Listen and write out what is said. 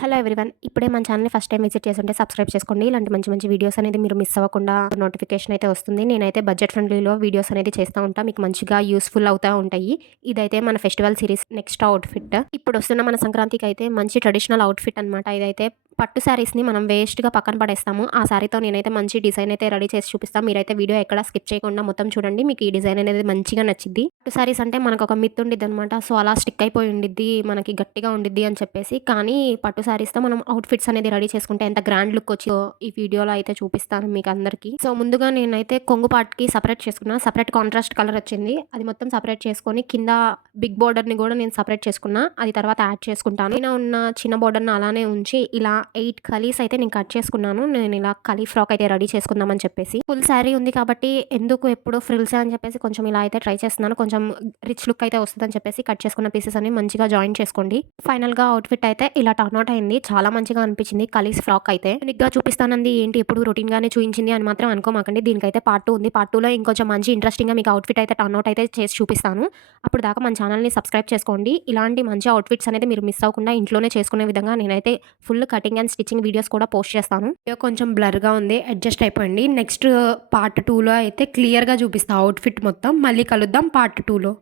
Hello everyone. ఇప్పుడే మన ఛానల్‌ని ఫస్ట్ టైమ్ విజిట్ చేసుంటే సబ్స్క్రైబ్ చేసుకోండి. ఇలాంటి మంచి మంచి వీడియోస్ అనేది మీరు మిస్ అవ్వకుండా నోటిఫికేషన్ అయితే వస్తుంది. నేనైతే బడ్జెట్ ఫ్రెండ్లీలో వీడియోస్ అనేది చేస్తా ఉంటా. మీకు మంచిగా యూజ్‌ఫుల్ అవుతా ఉంటాయి. ఇదైతే మన ఫెస్టివల్ సీరీస్ నెక్స్ట్ అవుట్‌ఫిట్. ఇప్పుడొస్తున్న మన సంక్రాంతికైతే మంచి ట్రెడిషనల్ అవుట్‌ఫిట్ అనమాట. ఇదైతే పట్టు శారీస్‌ని మనం వేస్ట్‌గా పక్కన పడేస్తాము. ఆ శారీతో నేనైతే మంచి డిజైన్ అయితే రెడీ చేసి చూపిస్తా. మీరైతే వీడియో ఎక్కడ స్కిప్ చేయకుండా మొత్తం చూడండి. మీకు ఈ డిజైన్ అనేది మంచిగా నచ్చిద్ది. పట్టు శారీస్ అంటే మనకొక మిత్ ఉండిద్దనమాట. సో, అలా స్టిక్ అయిపోయి ఉండిద్ది. మనకి గట్టిగా ఉండిద్ది అని చెప్పేసి. కానీ పట్టు శారీస్‌తో మనం అవుట్‌ఫిట్స్ అనేది రెడీ చేసుకుంటే ఎంత గ్రాండ్ లుక్ వచ్చిద్దో ఈ వీడియోలో అయితే చూపిస్తాను మీకందరికీ. సో, ముందుగా నేనైతే కొంగు పార్ట్‌కి సెపరేట్ చేసుకున్నా. సెపరేట్ కాంట్రాస్ట్ కలర్ వచ్చింది. అది మొత్తం సెపరేట్ చేసుకొని కింద బిగ్ బోర్డర్‌ని గూడా నేను సెపరేట్ చేసుకున్నా. అది తర్వాత యాడ్ చేసుకుంటాను. పైన ఉన్న చిన్న బోర్డర్‌ని అలానే ఉంచి ఇలా 8 కలీస్ అయితే నేను కట్ చేసుకున్నాను. నేను ఇలా కలీ ఫ్రాక్ అయితే రెడీ చేసుకుందామని చెప్పేసి. ఫుల్ శారీ ఉంది కాబట్టి ఎందుకు ఎప్పుడు ఫ్రిల్సే అని చెప్పేసి కొంచెం ఇలా అయితే ట్రై చేస్తున్నాను. కొంచెం రిచ్ లుక్ అయితే వస్తదని చెప్పేసి కట్ చేసుకున్న పీసెస్ అన్ని మంచిగా జాయిన్ చేసుకోండి. ఫైనల్‌గా అవుట్‌ఫిట్ అయితే ఇలా టర్న్ ఔట్ అయింది. చాలా మంచిగా అనిపించింది కలీస్ ఫ్రాక్ అయితే. యూనిక్‌గా చూపిస్తానంది ఏంటి ఎప్పుడు రొటీన్‌గానే చూయించింది అని మాత్రం అనుకోమాకండి. దీనికైతే పార్ట్ 2 ఉంది. పార్ట్ 2లో ఇంకొంచెం మంచి ఇంట్రెస్టింగ్‌గా మీకు అవుట్‌ఫిట్ అయితే టర్న్ ఔట్ అయితే చేసి చూపిస్తాను. అప్పుడు దాకా మన ఛానల్‌ని సబ్స్క్రైబ్ చేసుకోండి. ఇలాంటి మంచి అవుట్‌ఫిట్స్ అనేది మీరు మిస్ అవ్వకుండా ఇంట్లోనే చేసుకునే విధంగా నేనైతే full cutting and stitching videos కూడా పోస్ట్ చేస్తాను. వీడియో కొంచెం బ్లర్‌గా ఉంది. అడ్జస్ట్ అయిపోండి. నెక్స్ట్ పార్ట్ 2లో అయితే క్లియర్‌గా చూపిస్తా అవుట్‌ఫిట్ మొత్తం. మళ్ళీ కలుద్దాం పార్ట్ 2లో.